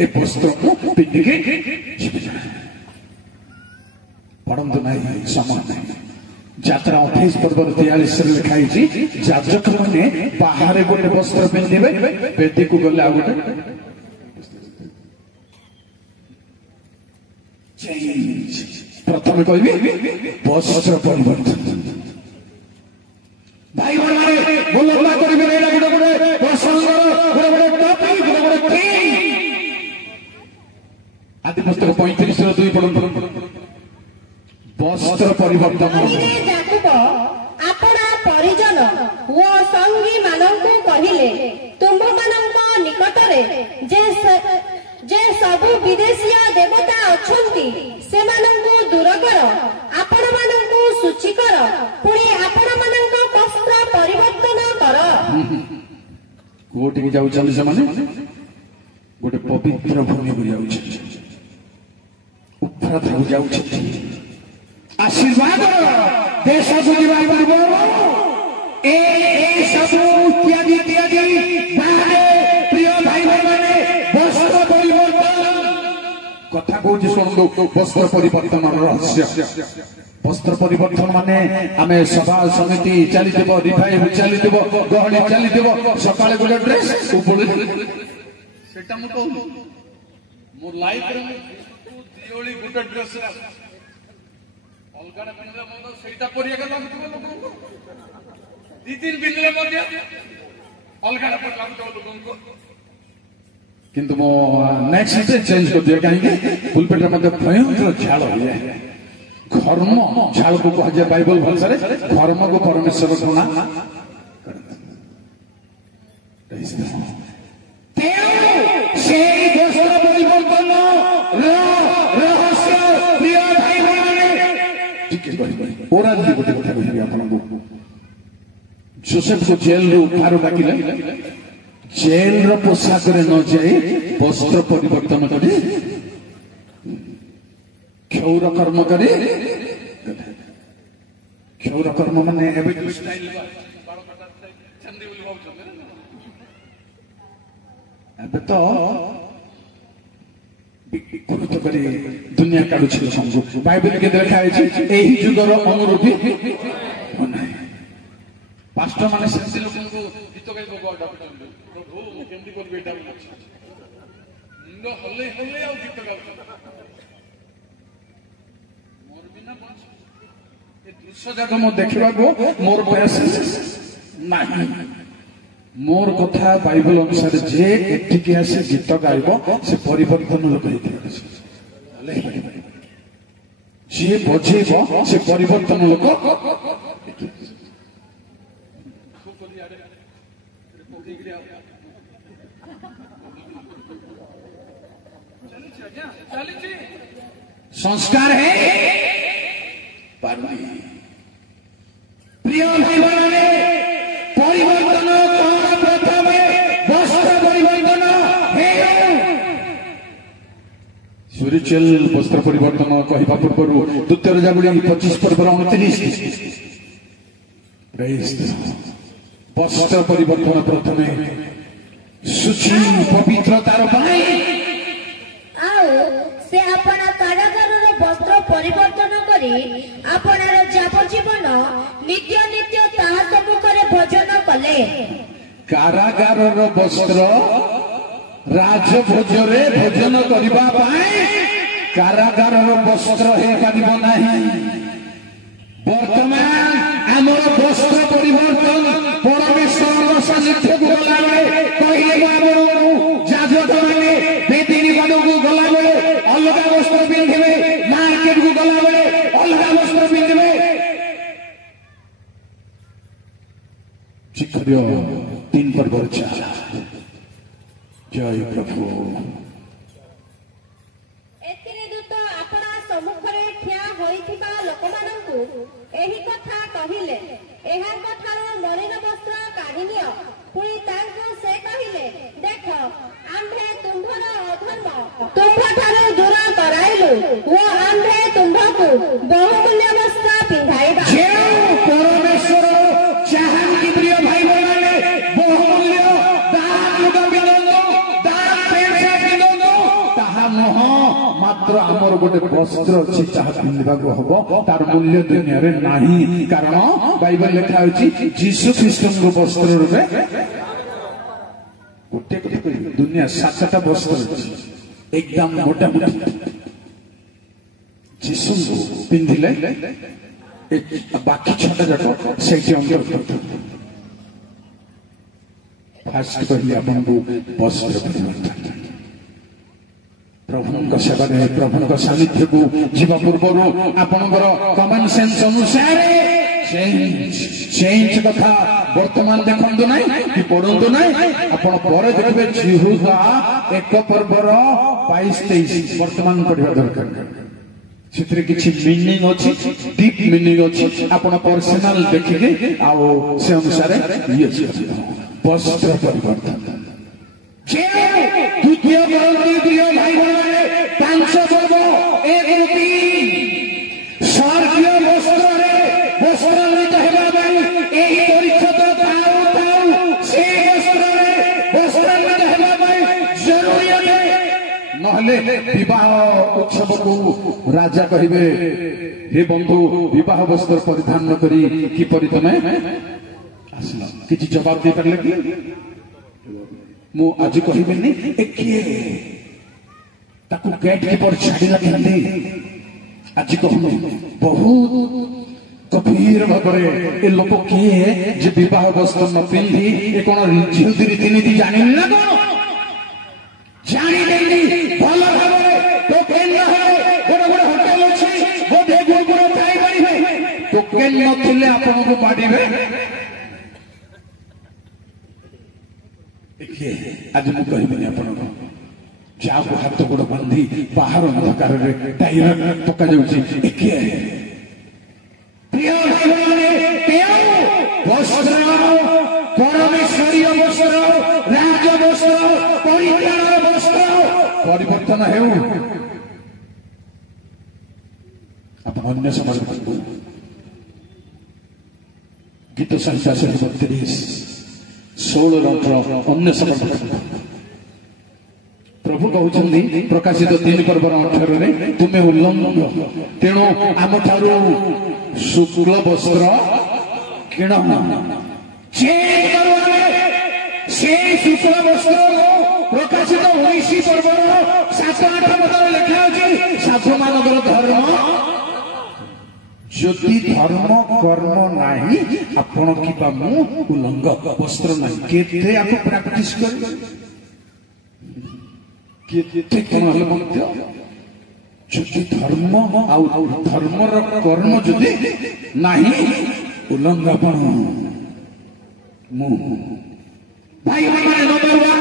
ए वस्त्र को पिंडिके पढ़ंतु नहीं समान नहीं यात्रा 28 पर्व 43 लिखाई याजक मैंने बाहर गोटे वस्त्र पिंधे वेदी को गले आ गोटे प्रथम कहबी वस्त्र परिवर्तन भाई बोलो आदि पुस्तक 35 2 वस्त्र परिवर्तन आपना परिजन वो संगी मानंकु कहिले तुम्भ मानंक निकटरे जे सब विदेशी देवता अछंती से मानंकु दूर कर आपण मानंकु सूची कर पुणी आपण मानंक वस्त्र परिवर्तन कर कोठी के जाउछन से माने गोटे पवित्र भूमि को जाउछ उपरा था जाउछ आशीर्वाद देश को जीवन पूर्व ए सब इत्यादि इत्यादि बाहर प्रिय भाई माने वस्त्र परिवर्तन कथा कहूँ शुणु वस्त्र परिवर्तन रहस्य वस्त्र परिवर्तन माने आमे सभा समिति चली रिफाइव चली गहली चली सकाଳେ गोटे ड्रेस उपले सेटा मु कहू मोर लाइफ रे दियोली गोटे ड्रेस अलगाडा पिनले मो सेटा परिया के लागुतबो लोकको दी दिन बिनले मध्य अलगाडा पर लागुतबो लोकको किंतु मो नेक्स्ट डे चेंज कर दिया कहीं पुलपेट मध्य भयंकर झाड़ हो जाए घर्म झाड़ को कहा जाए बाइबल भाषा घर्म को परमेश्वर गुणा जोसेफ को जेल रू फारो डाकिले जेल रो पोशाक रे न जाई वस्त्र परिवर्तन करी क्षौर कर्म करे क्षौर कर्म माने एबे स्टाइल चंदी बोली भाव एबे तो विकृत करे दुनिया काढु छ संगो बाइबल के देखा है एही जुगर अनुरूपी होना पास्टर माने सेंसी लोगन को गीत गाइबो गॉड प्रभु केंदी कर बेटा मुंड हले हले आ गीत गाउ मोर बिना बंच ए दृश्य जाक मो देखिबा को मोर पैसेंस नाही मोर कथा बाइबल अनुसार जे एठिके आसे गीत गाइबो से परिवर्तन लोक हेते जे बजेबो से परिवर्तन लोक संस्कार है प्रिय भाई बहने परिवर्तन प्रथम वस्त्र परिवर्तन है स्पिरिचुअल वस्त्र परिवर्तन कहवा पूर्व द्वितीय राजावली 25 पर्व 29 वस्त्र परिवर्तन प्रथम शुचि पवित्रतार से अपना कारागार वस्त्र परिवर्तन करी अपनार जावजीवन नित्य नित्य ताहा सम्मुखरे भोजन कले कारागार वस्त्र राजभोजरे भोजन करबा पाए कारागार वस्त्र हे पारिबो नाही वर्तमान आमर वस्त्र परिवर्तन परमेश्वर सानिध्य को गला बेले कहिले बाबू जाजक माने बेदिनी बाडू गला बेले अलगा वस्त्र पिंधिबे मार्केट को गला बेले अलगा वस्त्र पिंधिबे चिखरियो 3 पर वर्षा जय प्रभु एतिरे दूत अपना सम्मुखरे ठिया होइथिबा लोकमानंकु एही कथा कहिले एहा कथार मणिर वस्त्र काढी नियो पुणी तांको से कहिले देख आम्भे तुम्भर अधर्म तुम्भठारु दूर कराइलु वो आम्भे तुम्भकु बहुमूल्य वस्त्र पिंधाइबा परमेश्वर चाहन की प्रिय भाई बहने बहुमूल्य दान लुगा पिंधो दान पैसा पिंधो मात्र आमर गोटे वस्त्र अच्छी जहाँ पिंधा हम तार मूल्य दुनिया नहीं कारण बाइबल लिखा होची जीसु ख्रीस्ट वस्त्र रूपे गोटे दुनिया 7टा वस्त्र एकदम मोटा मोटा जीसु पिंधिले बाकी 6टा जाक से अंतर्गत फास्ट कहली आपन को वस्त्र परिवर्तन प्रभु सेवा प्रभु सानिध्य को जीवा पूर्व आपणकर कमन सेन्स अनुसार चेंज कथा वर्तमान देखु ना कि पढ़ु ना आपण पर देखिए जिहुदा 1 पर्वर 22-23 वर्तमान पढ़ा दरकार से किसी मीनिंग अच्छी डीप मीनिंग अच्छी आपण पर्सनाल देखिए आओ से अनुसार वस्त्र परिवर्तन द्वितीय प्रिय भाई बहन 500 पर्व 1-3 स्वर्गीय वस्त्रान्वित होगा परीक्षा से वस्त्रान्वित होगा जरूरी नहले विवाह उत्सव को राजा कहे हे बंधु विवाह वस्त्र परिधान न करी किपरि तमे आसला किछि जवाब दे परले कि मु आज कहबेनी किए ताकू गेट कीपर छाड़िला केंदी आज कहूँ बहुत गभीर भाव ए लोक किए जे विवाह वस्त्र न पिंधि ए कोन रीतिनीति जानि ना कोन जानि देली भल भाव टोकेन न हो गोटे गोटे होटल अछि बोधे गुरगुर खाई परिबे टोकेन न थिले आपन को बाडीबे आज मु कहबेनी आपन को जाको हाथ गोड़ बांधी बाहर अंधकार डायरेक्ट पका जाऊँ वस्त्र परमेश्वरीय वस्त्र राज वस्त्र परिज्ञान वस्त्र परिवर्तन हो अन्य समाज गीत संहिता 32-16 अन्य समाज प्रभु कहते प्रकाशित 3 पर्वर 18 रे तुम्हें उल्लंघ तेणु आम ठारू शुक्ल वस्त्र किण से शुक्ल वस्त्र प्रकाशित 19 पर्वर 7-8 पदर लिखा अच्छी साधु मानकर धर्म जदि धर्म कर्म नहीं आपण कि उल्लंघ वस्त्र नहीं केते आप प्रैक्टिस कर धर्म धर्मर कर्म जदि नहीं उल्लंघन भाई नंबर 1